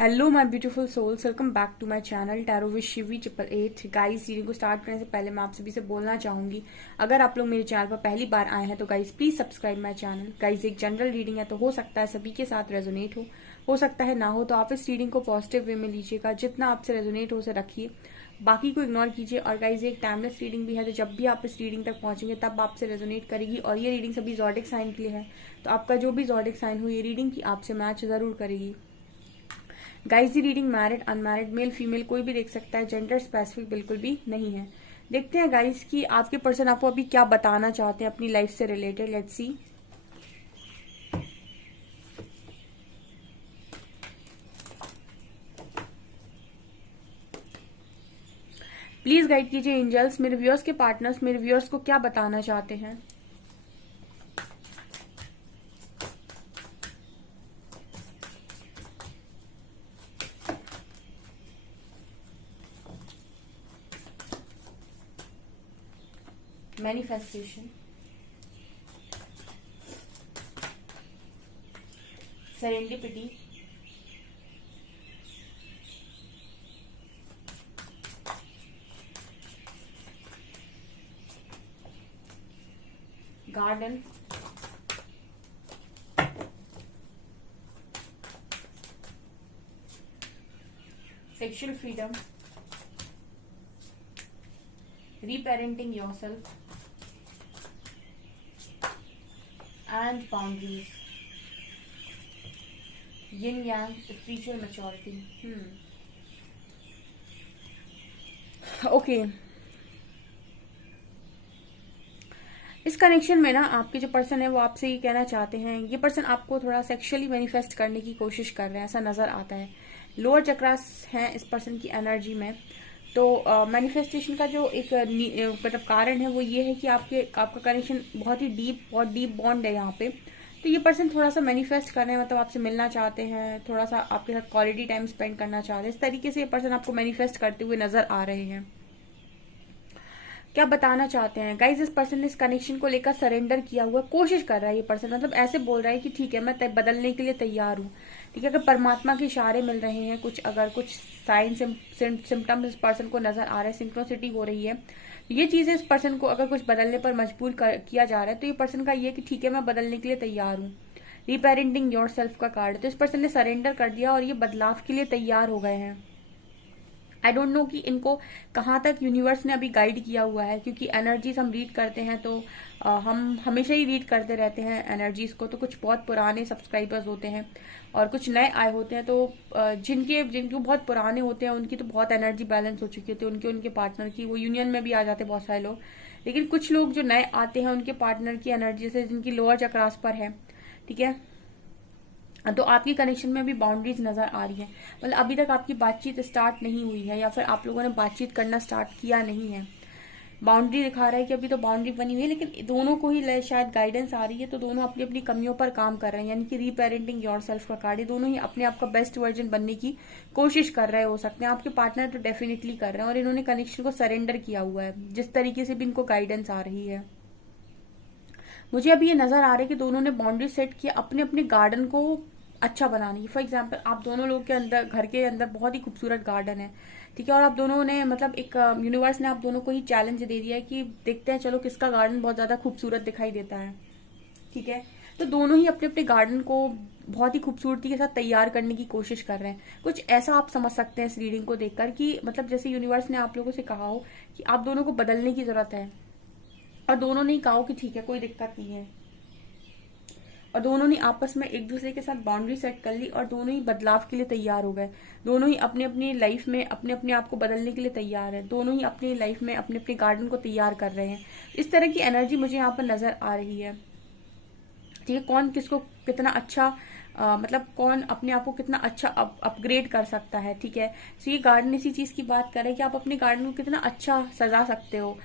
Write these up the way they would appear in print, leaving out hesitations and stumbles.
Hello my beautiful souls, welcome back to my channel tarot with Shivi 888। Guys, reading को start करने से पहले मैं आप सभी से बोलना चाहूंगी, अगर आप लोग मेरे चैनल पर पहली बार आए हैं तो guys please subscribe my channel. Guys, एक जनरल रीडिंग है तो हो सकता है सभी के साथ रेजोनेट हो सकता है ना हो, तो आप इस रीडिंग को पॉजिटिव वे में लीजिएगा। जितना आपसे रेजोनेट हो उसे रखिए, बाकी को इग्नोर कीजिए। और गाइस, एक टाइमलेस रीडिंग भी है, तो जब भी आप इस रीडिंग तक पहुंचेंगे तब आपसे रेजोनेट करेगी। और ये रीडिंग सभी ज़ोडिक साइन के लिए है, तो आपका जो भी ज़ोडिक साइन हो ये रीडिंग की आपसे मैच जरूर करेगी। गाइस, दी reading married unmarried male female कोई भी देख सकता है, जेंडर स्पेसिफिक बिल्कुल भी नहीं है। देखते हैं गाइस कि आपके पर्सन आपको अभी क्या बताना चाहते हैं अपनी लाइफ से related. Let's see. Please guide कीजिए एंजल्स, मेरे व्यूअर्स के पार्टनर्स मेरे व्यूअर्स को क्या बताना चाहते हैं। Manifestation, serendipity, garden, sexual freedom, reparenting yourself and boundaries, yin yang, spiritual maturity। Okay, इस कनेक्शन में ना आपके जो पर्सन है वो आपसे ये कहना चाहते हैं, ये पर्सन आपको थोड़ा सेक्सुअली मैनिफेस्ट करने की कोशिश कर रहे हैं, ऐसा नजर आता है। लोअर चक्रास है इस पर्सन की एनर्जी में, तो मैनिफेस्टेशन का जो एक मतलब कारण है वो ये है कि आपका कनेक्शन बहुत डीप बॉन्ड है यहाँ पे। तो ये पर्सन थोड़ा सा मैनिफेस्ट कर रहे हैं, मतलब आपसे मिलना चाहते हैं, थोड़ा सा आपके साथ क्वालिटी टाइम स्पेंड करना चाहते हैं। इस तरीके से ये पर्सन आपको मैनिफेस्ट करते हुए नजर आ रहे हैं। क्या बताना चाहते हैं गाइज, इस पर्सन ने इस कनेक्शन को लेकर सरेंडर किया हुआ कोशिश कर रहा है। ये पर्सन मतलब ऐसे बोल रहा है कि ठीक है, मैं बदलने के लिए तैयार हूँ। ठीक है, अगर परमात्मा के इशारे मिल रहे हैं, कुछ साइन सिम्टम्स इस पर्सन को नजर आ रहे हैं, सिंक्रोसिटी हो रही है, ये चीजें इस पर्सन को अगर कुछ बदलने पर मजबूर किया जा रहा है, तो ये पर्सन का ये कि ठीक है, मैं बदलने के लिए तैयार हूँ। रीपेरेंटिंग योर सेल्फ का कार्ड, तो इस पर्सन ने सरेंडर कर दिया और ये बदलाव के लिए तैयार हो गए हैं। आई डोंट नो कि इनको कहाँ तक यूनिवर्स ने अभी गाइड किया हुआ है, क्योंकि एनर्जीज हम रीड करते हैं तो हम हमेशा ही रीड करते रहते हैं एनर्जीज को। तो कुछ बहुत पुराने सब्सक्राइबर्स होते हैं और कुछ नए आए होते हैं, तो जिनके बहुत पुराने होते हैं उनकी तो बहुत एनर्जी बैलेंस हो चुकी होती है, उनके पार्टनर की, वो यूनियन में भी आ जाते हैं बहुत सारे लोग। लेकिन कुछ लोग जो नए आते हैं उनके पार्टनर की एनर्जी से, जिनकी लोअर चक्रास पर है, ठीक है, तो आपकी कनेक्शन में अभी बाउंड्रीज नजर आ रही है। मतलब अभी तक आपकी बातचीत स्टार्ट नहीं हुई है, या फिर आप लोगों ने बातचीत करना स्टार्ट किया नहीं है। बाउंड्री दिखा रहा है कि अभी तो बाउंड्री बनी हुई है, लेकिन दोनों को ही शायद गाइडेंस आ रही है, तो दोनों अपनी अपनी कमियों पर काम कर रहे हैं। यानी कि रीपेरेंटिंग योर सेल्फ का कार्ड, दोनों ही अपने आप का बेस्ट वर्जन बनने की कोशिश कर रहे हो सकते हैं। आपके पार्टनर तो डेफिनेटली कर रहे हैं, और इन्होंने कनेक्शन को सरेंडर किया हुआ है, जिस तरीके से भी इनको गाइडेंस आ रही है। मुझे अभी ये नजर आ रहा है कि दोनों ने बाउंड्री सेट किया अपने अपने गार्डन को अच्छा बनाने की। फॉर एग्जाम्पल, आप दोनों लोग के अंदर, घर के अंदर बहुत ही खूबसूरत गार्डन है, ठीक है, और आप दोनों ने मतलब एक यूनिवर्स ने आप दोनों को ही चैलेंज दे दिया है कि देखते हैं चलो किसका गार्डन बहुत ज्यादा खूबसूरत दिखाई देता है। ठीक है, तो दोनों ही अपने अपने गार्डन को बहुत ही खूबसूरती के साथ तैयार करने की कोशिश कर रहे हैं। कुछ ऐसा आप समझ सकते हैं इस रीडिंग को देखकर कि मतलब जैसे यूनिवर्स ने आप लोगों से कहा हो कि आप दोनों को बदलने की जरूरत है, और दोनों ने ही कहा हो कि ठीक है, कोई दिक्कत नहीं है, और दोनों ने आपस में एक दूसरे के साथ बाउंड्री सेट कर ली, और दोनों ही बदलाव के लिए तैयार हो गए। दोनों ही अपने अपनी लाइफ में अपने अपने आप को बदलने के लिए तैयार है। दोनों ही अपनी लाइफ में अपने अपने गार्डन को तैयार कर रहे हैं। इस तरह की एनर्जी मुझे यहाँ पर नजर आ रही है। ठीक है, कौन किसको कितना अच्छा मतलब कौन अपने आप को कितना अच्छा अपग्रेड कर सकता है। ठीक है, तो ये गार्डन इसी चीज की बात कर रहे हैं कि आप अपने गार्डन को कितना अच्छा सजा सकते हो।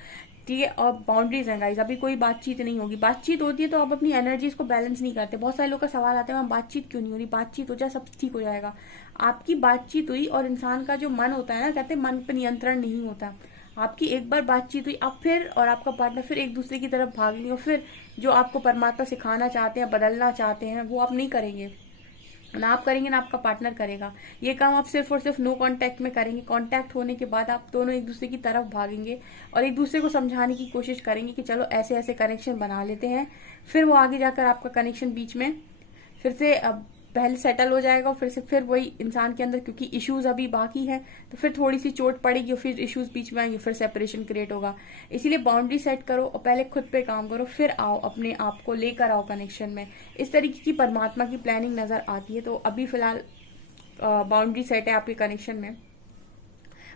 ठीक है, और बाउंड्रीज हैं गाइस, अभी कोई बातचीत नहीं होगी। बातचीत होती है तो आप अपनी एनर्जीज को बैलेंस नहीं करते। बहुत सारे लोग का सवाल आता है, वहाँ बातचीत क्यों नहीं हो रही, बातचीत हो जाए सब ठीक हो जाएगा। आपकी बातचीत हुई, और इंसान का जो मन होता है ना, कहते हैं मन पर नियंत्रण नहीं होता। आपकी एक बार बातचीत हुई, आप फिर और आपका पार्टनर फिर एक दूसरे की तरफ भाग लिए, और फिर जो आपको परमात्मा सिखाना चाहते हैं, बदलना चाहते हैं, वो आप नहीं करेंगे। ना आप करेंगे ना आपका पार्टनर करेगा। ये काम आप सिर्फ और सिर्फ नो कांटेक्ट में करेंगे। कांटेक्ट होने के बाद आप दोनों एक दूसरे की तरफ भागेंगे और एक दूसरे को समझाने की कोशिश करेंगे कि चलो ऐसे ऐसे कनेक्शन बना लेते हैं। फिर वो आगे जाकर आपका कनेक्शन बीच में फिर से पहले सेटल हो जाएगा और फिर वही इंसान के अंदर, क्योंकि इश्यूज अभी बाकी है तो फिर थोड़ी सी चोट पड़ेगी और फिर इश्यूज बीच में आएंगे, फिर सेपरेशन क्रिएट होगा। इसीलिए बाउंड्री सेट करो और पहले खुद पे काम करो, फिर आओ अपने आप को लेकर आओ कनेक्शन में। इस तरीके की परमात्मा की प्लानिंग नजर आती है। तो अभी फिलहाल बाउंड्री सेट है आपके कनेक्शन में,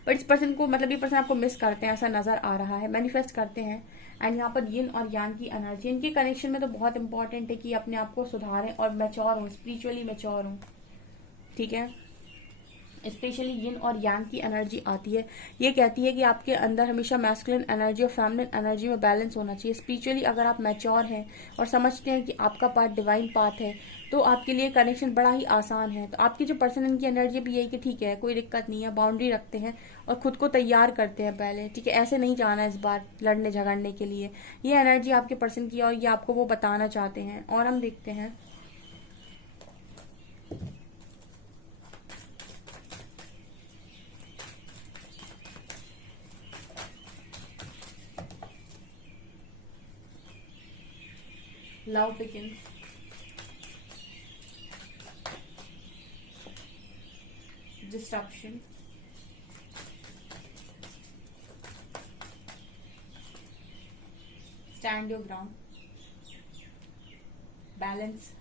बट इस पर्सन को मतलब ये पर्सन आपको मिस करते हैं ऐसा नजर आ रहा है, मैनिफेस्ट करते हैं। एंड यहाँ पर यिन और यान की एनर्जी इनके कनेक्शन में तो बहुत इंपॉर्टेंट है कि अपने आप को सुधारें और मैच्योर हो, स्पिरिचुअली मैच्योर हो। ठीक है, स्पेशली यिन और यांग की एनर्जी आती है। ये कहती है कि आपके अंदर हमेशा मैस्कुलिन एनर्जी और फेमिनिन एनर्जी में बैलेंस होना चाहिए। स्पिरिचुअली अगर आप मैच्योर हैं और समझते हैं कि आपका पाथ डिवाइन पाथ है तो आपके लिए कनेक्शन बड़ा ही आसान है। तो आपकी जो पर्सन इनकी एनर्जी भी यही कि ठीक है कोई दिक्कत नहीं है, बाउंड्री रखते हैं और खुद को तैयार करते हैं पहले। ठीक है, ऐसे नहीं जाना इस बार लड़ने झगड़ने के लिए। ये एनर्जी आपके पर्सन की और ये आपको वो बताना चाहते हैं। और हम देखते हैं love begins, disruption, stand your ground, balance,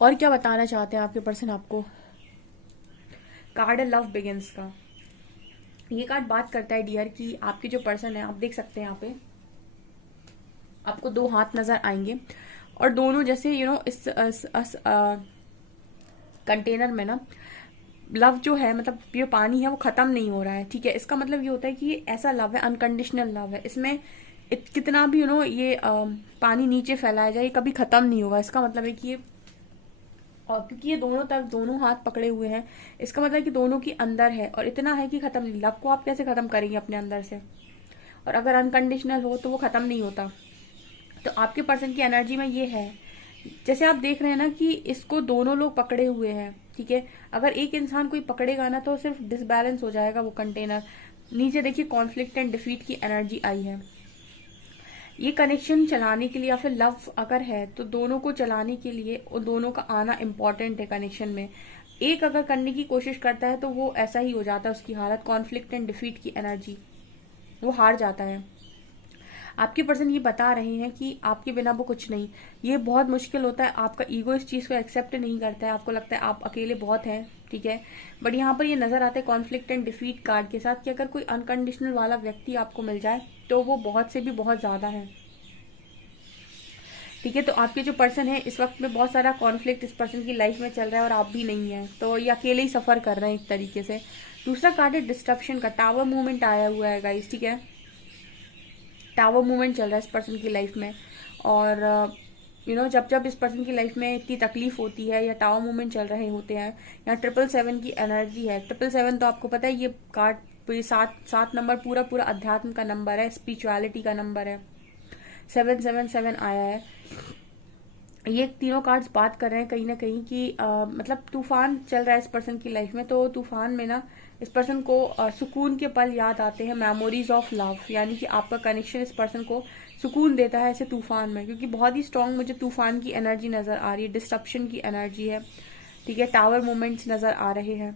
और क्या बताना चाहते हैं आपके पर्सन आपको। कार्ड है लव बिगिंस का। ये कार्ड बात करता है डियर कि आपके जो पर्सन है, आप देख सकते हैं यहाँ पे आपको दो हाथ नजर आएंगे और दोनों जैसे इस कंटेनर में ना लव जो है मतलब ये पानी है वो खत्म नहीं हो रहा है। ठीक है, इसका मतलब ये होता है कि ये ऐसा लव है, अनकंडीशनल लव है। इसमें कितना भी ये पानी नीचे फैलाया जाए ये कभी खत्म नहीं होगा। इसका मतलब है कि ये, और क्योंकि ये दोनों तरफ दोनों हाथ पकड़े हुए हैं, इसका मतलब कि दोनों की अंदर है और इतना है कि खत्म नहीं। लव को आप कैसे खत्म करेंगे अपने अंदर से, और अगर अनकंडीशनल हो तो वो खत्म नहीं होता। तो आपके पर्सन की एनर्जी में ये है, जैसे आप देख रहे हैं ना कि इसको दोनों लोग पकड़े हुए हैं। ठीक है, अगर एक इंसान कोई पकड़ेगा ना तो सिर्फ डिसबैलेंस हो जाएगा वो कंटेनर। नीचे देखिए कॉन्फ्लिक्ट एंड डिफीट की एनर्जी आई है। ये कनेक्शन चलाने के लिए या फिर लव अगर है तो दोनों को चलाने के लिए और दोनों का आना इम्पोर्टेंट है कनेक्शन में। एक अगर करने की कोशिश करता है तो वो ऐसा ही हो जाता है उसकी हालत, कॉन्फ्लिक्ट एंड डिफीट की एनर्जी, वो हार जाता है। आपके पर्सन ये बता रहे हैं कि आपके बिना वो कुछ नहीं। ये बहुत मुश्किल होता है, आपका ईगो इस चीज को एक्सेप्ट नहीं करता है, आपको लगता है आप अकेले बहुत हैं। ठीक है, बट यहाँ पर ये नजर आता है कॉन्फ्लिक्ट एंड डिफीट कार्ड के साथ कि अगर कोई अनकंडीशनल वाला व्यक्ति आपको मिल जाए तो वो बहुत से भी बहुत ज्यादा है। ठीक है, तो आपके जो पर्सन है इस वक्त में बहुत सारा कॉन्फ्लिक्ट इस पर्सन की लाइफ में चल रहा है और आप भी नहीं है, तो ये अकेले ही सफर कर रहे हैं एक तरीके से। दूसरा कार्ड है डिस्ट्रप्शन का, टावर मूवमेंट आया हुआ है गाइस। ठीक है, टावर मूवमेंट चल रहा है इस पर्सन की लाइफ में, और जब जब इस पर्सन की लाइफ में इतनी तकलीफ होती है या टावर मूवमेंट चल रहे होते हैं, यहाँ 777 की एनर्जी है। 777 तो आपको पता है ये कार्ड, ये सात नंबर पूरा पूरा अध्यात्म का नंबर है, स्पिरिचुअलिटी का नंबर है। 777 आया है। ये तीनों कार्ड्स बात कर रहे हैं कहीं ना कहीं कि मतलब तूफान चल रहा है इस पर्सन की लाइफ में, तो तूफान में ना इस पर्सन को सुकून के पल याद आते हैं, मेमोरीज ऑफ लव, यानी कि आपका कनेक्शन इस पर्सन को सुकून देता है ऐसे तूफान में, क्योंकि बहुत ही स्ट्रांग मुझे तूफान की एनर्जी नजर आ रही है, डिस्ट्रप्शन की एनर्जी है। ठीक है, टावर मूवमेंट्स नजर आ रहे हैं,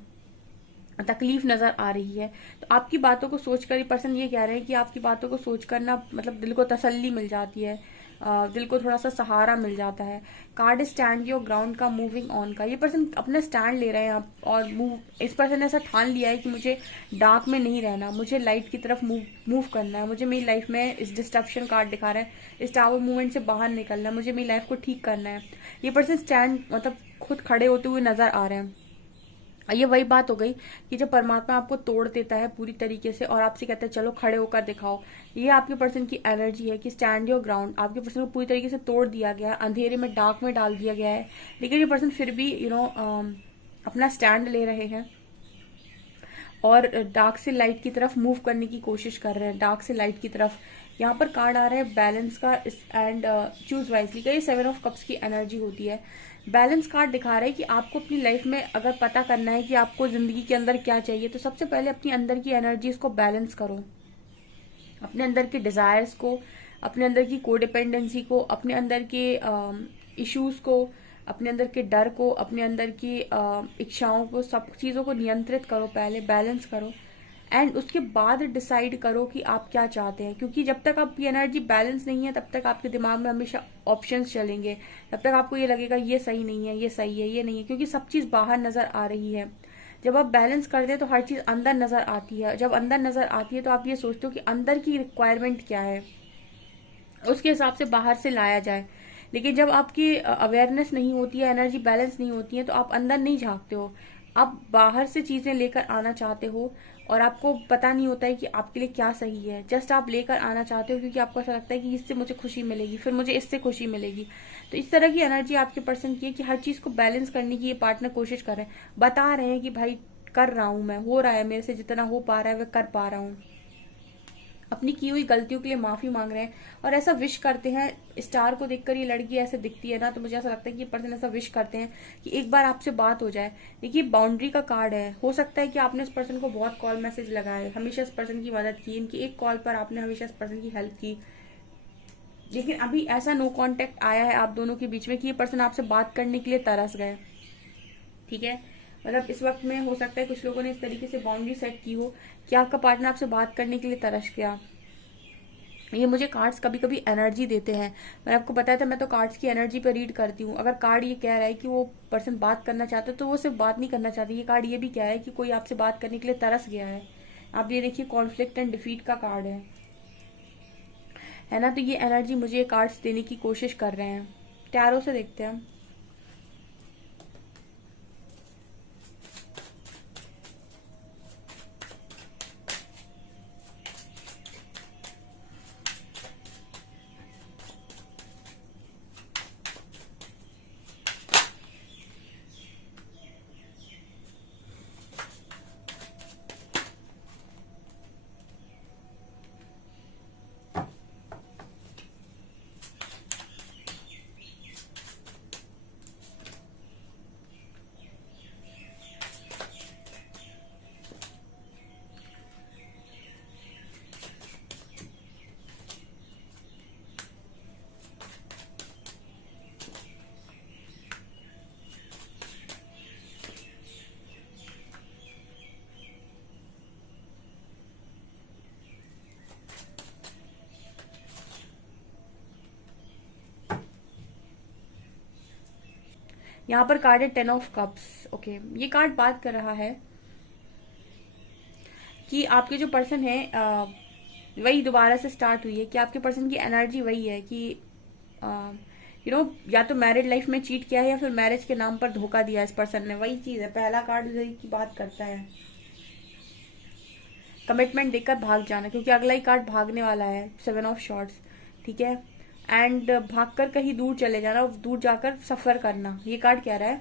तकलीफ नजर आ रही है। तो आपकी बातों को सोचकर ये पर्सन ये कह रहे हैं कि आपकी बातों को सोचकर ना मतलब दिल को तसल्ली मिल जाती है, दिल को थोड़ा सा सहारा मिल जाता है। कार्ड स्टैंड योर ग्राउंड का, मूविंग ऑन का, ये पर्सन अपना स्टैंड ले रहे हैं और मूव, इस पर्सन ने ऐसा ठान लिया है कि मुझे डार्क में नहीं रहना, मुझे लाइट की तरफ मूव करना है, मुझे मेरी लाइफ में, इस डिस्ट्रप्शन कार्ड दिखा रहा है, इस टावर मूवमेंट से बाहर निकलना है, मुझे मेरी लाइफ को ठीक करना है। ये पर्सन स्टैंड मतलब खुद खड़े होते हुए नजर आ रहे हैं। ये वही बात हो गई कि जब परमात्मा आपको तोड़ देता है पूरी तरीके से और आपसे कहता है चलो खड़े होकर दिखाओ। ये आपके पर्सन की एनर्जी है कि स्टैंड योर ग्राउंड। आपके पर्सन को पूरी तरीके से तोड़ दिया गया है, अंधेरे में, डार्क में डाल दिया गया है, लेकिन ये पर्सन फिर भी अपना स्टैंड ले रहे हैं और डार्क से लाइट की तरफ मूव करने की कोशिश कर रहे हैं, डार्क से लाइट की तरफ। यहाँ पर कार्ड आ रहा है बैलेंस का एंड चूज वाइजली का। ये 7 ऑफ कप्स की एनर्जी होती है। बैलेंस कार्ड दिखा रहा है कि आपको अपनी लाइफ में अगर पता करना है कि आपको जिंदगी के अंदर क्या चाहिए, तो सबसे पहले अपनी अंदर की एनर्जीज को बैलेंस करो, अपने अंदर के डिजायर्स को, अपने अंदर की कोडिपेंडेंसी को, अपने अंदर के इश्यूज को, अपने अंदर के डर को, अपने अंदर की इच्छाओं को, सब चीजों को नियंत्रित करो, पहले बैलेंस करो एंड उसके बाद डिसाइड करो कि आप क्या चाहते हैं। क्योंकि जब तक आपकी एनर्जी बैलेंस नहीं है तब तक आपके दिमाग में हमेशा ऑप्शंस चलेंगे, तब तक आपको ये लगेगा ये सही नहीं है, ये सही है, ये नहीं है, क्योंकि सब चीज बाहर नजर आ रही है। जब आप बैलेंस करते हैं तो हर चीज अंदर नजर आती है। जब अंदर नजर आती है तो आप ये सोचते हो कि अंदर की रिक्वायरमेंट क्या है, उसके हिसाब से बाहर से लाया जाए। लेकिन जब आपकी अवेयरनेस नहीं होती है, एनर्जी बैलेंस नहीं होती है, तो आप अंदर नहीं झांकते हो, आप बाहर से चीजें लेकर आना चाहते हो और आपको पता नहीं होता है कि आपके लिए क्या सही है। जस्ट आप लेकर आना चाहते हो क्योंकि आपको ऐसा लगता है कि इससे मुझे खुशी मिलेगी, फिर मुझे इससे खुशी मिलेगी। तो इस तरह की एनर्जी आपके पर्सन की है कि हर चीज को बैलेंस करने की ये पार्टनर कोशिश कर रहे हैं, बता रहे हैं कि भाई कर रहा हूं मैं, हो रहा है मेरे से, जितना हो पा रहा है वह कर पा रहा हूँ, अपनी की हुई गलतियों के लिए माफी मांग रहे हैं और ऐसा विश करते हैं। स्टार को देखकर ये लड़की ऐसे दिखती है ना, तो मुझे ऐसा लगता है कि ये पर्सन ऐसा विश करते हैं कि एक बार आपसे बात हो जाए। देखिए बाउंड्री का कार्ड है, हो सकता है कि आपने इस पर्सन को बहुत कॉल मैसेज लगाए, हमेशा इस पर्सन की मदद की, इनकी एक कॉल पर आपने हमेशा इस पर्सन की हेल्प की, लेकिन अभी ऐसा नो कांटेक्ट आया है आप दोनों के बीच में कि ये पर्सन आपसे बात करने के लिए तरस गए। ठीक है, मतलब इस वक्त में हो सकता है कुछ लोगों ने इस तरीके से बाउंड्री सेट की हो कि आपका पार्टनर आपसे बात करने के लिए तरस गया। ये मुझे कार्ड्स कभी कभी एनर्जी देते हैं, मैंने आपको बताया था मैं तो कार्ड्स की एनर्जी पे रीड करती हूँ। अगर कार्ड ये कह रहा है कि वो पर्सन बात करना चाहता है तो वो सिर्फ बात नहीं करना चाहती, ये कार्ड ये भी कह रहा है कि कोई आपसे बात करने के लिए तरस गया है। आप ये देखिए कॉन्फ्लिक्ट एंड डिफीट का कार्ड है ना। तो ये एनर्जी मुझे ये कार्ड्स देने की कोशिश कर रहे हैं। टैरो से देखते हैं। यहाँ पर कार्ड है 10 ऑफ कप्स। ओके, ये कार्ड बात कर रहा है कि आपके जो पर्सन है वही दोबारा से स्टार्ट हुई है, कि आपके पर्सन की एनर्जी वही है कि या तो मैरिड लाइफ में चीट किया है या फिर मैरिज के नाम पर धोखा दिया इस पर्सन ने, वही चीज है। पहला कार्ड की बात करता है कमिटमेंट देकर भाग जाना, क्योंकि अगला ही कार्ड भागने वाला है, 7 ऑफ शॉर्ट्स। ठीक है, एंड भागकर कहीं दूर चले जाना और दूर जाकर सफर करना। ये कार्ड कह रहा है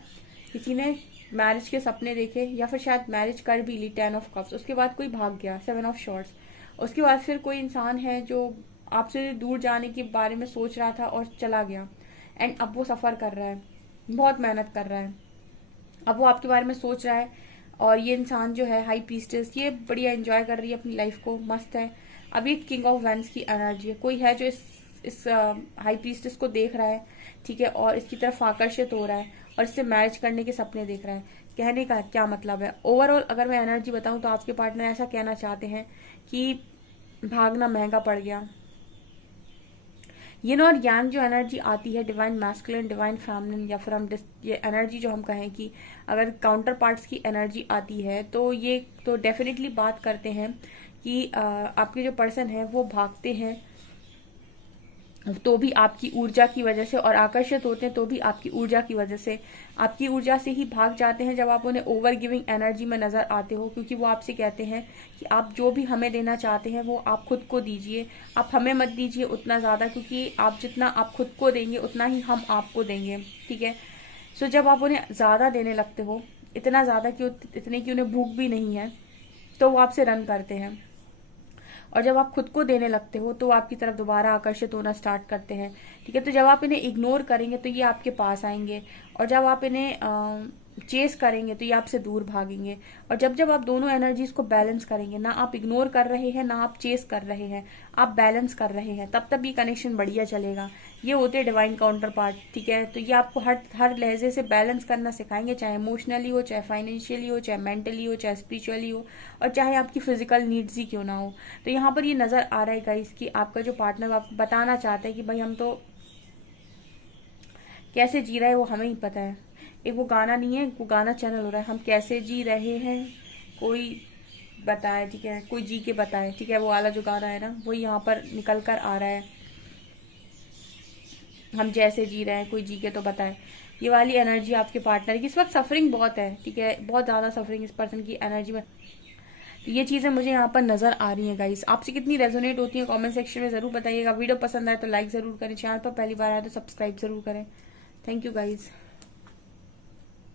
किसी ने मैरिज के सपने देखे या फिर शायद मैरिज कर भी ली, 10 ऑफ कप्स, उसके बाद कोई भाग गया, 7 ऑफ शॉर्ट्स। उसके बाद फिर कोई इंसान है जो आपसे दूर जाने के बारे में सोच रहा था और चला गया, एंड अब वो सफर कर रहा है, बहुत मेहनत कर रहा है, अब वो आपके बारे में सोच रहा है। और ये इंसान जो है हाई प्रीस्टेस, ये बढ़िया एंजॉय कर रही है अपनी लाइफ को, मस्त है। अब ये किंग ऑफ वैंड्स की एनर्जी है, कोई है जो इस हाई प्रीस्टेस को देख रहा है, ठीक है, और इसकी तरफ आकर्षित हो रहा है और इससे मैरिज करने के सपने देख रहा है। कहने का क्या मतलब है, ओवरऑल अगर मैं एनर्जी बताऊं तो आपके पार्टनर ऐसा कहना चाहते हैं कि भागना महंगा पड़ गया, यिन और यांग जो एनर्जी आती है, डिवाइन मैस्कुलिन, डिवाइन फेमिनिन, या फिर हम ये एनर्जी जो हम कहें कि अगर काउंटर पार्ट्स की एनर्जी आती है तो ये तो डेफिनेटली बात करते हैं कि आपके जो पर्सन है वो भागते हैं तो भी आपकी ऊर्जा की वजह से, और आकर्षित होते हैं तो भी आपकी ऊर्जा की वजह से। आपकी ऊर्जा से ही भाग जाते हैं जब आप उन्हें ओवर गिविंग एनर्जी में नजर आते हो, क्योंकि वो आपसे कहते हैं कि आप जो भी हमें देना चाहते हैं वो आप खुद को दीजिए, आप हमें मत दीजिए उतना ज्यादा, क्योंकि आप जितना आप खुद को देंगे उतना ही हम आपको देंगे, ठीक है। सो जब आप उन्हें ज्यादा देने लगते हो, इतना ज्यादा कि इतने की उन्हें भूख भी नहीं है, तो वो आपसे रन करते हैं। और जब आप खुद को देने लगते हो तो आपकी तरफ दोबारा आकर्षित होना स्टार्ट करते हैं, ठीक है। तो जब आप इन्हें इग्नोर करेंगे तो ये आपके पास आएंगे, और जब आप इन्हें चेस करेंगे तो ये आपसे दूर भागेंगे। और जब जब आप दोनों एनर्जीज को बैलेंस करेंगे, ना आप इग्नोर कर रहे हैं ना आप चेस कर रहे हैं, आप बैलेंस कर रहे हैं, तब तब ये कनेक्शन बढ़िया चलेगा। ये होते हैं डिवाइन काउंटर पार्ट, ठीक है। तो ये आपको हर लहजे से बैलेंस करना सिखाएंगे, चाहे इमोशनली हो, चाहे फाइनेंशियली हो, चाहे मेंटली हो, चाहे स्पिरिचुअली हो, और चाहे आपकी फिजिकल नीड्स ही क्यों ना हो। तो यहाँ पर ये नजर आ रहा है गाइस कि आपका जो पार्टनर आपको बताना चाहता है कि भाई हम तो कैसे जी रहे हैं वो हमें ही पता है। एक वो गाना नहीं है, वो गाना चैनल हो रहा है, हम कैसे जी रहे हैं कोई बताए, ठीक है, कोई जी के बताए, ठीक है, वो वाला जो गाना है ना, वो यहाँ पर निकल कर आ रहा है, हम जैसे जी रहे हैं कोई जी के तो बताए। ये वाली एनर्जी आपके पार्टनर की, इस वक्त सफरिंग बहुत है, ठीक है, बहुत ज्यादा सफरिंग इस पर्सन की एनर्जी में। तो ये चीजें मुझे यहाँ पर नजर आ रही हैं गाइस। आपसे कितनी रेजोनेट होती है कमेंट सेक्शन में जरूर बताइएगा। वीडियो पसंद आए तो लाइक जरूर करें, चैनल पर पहली बार आए तो सब्सक्राइब जरूर करें। Thank you guys.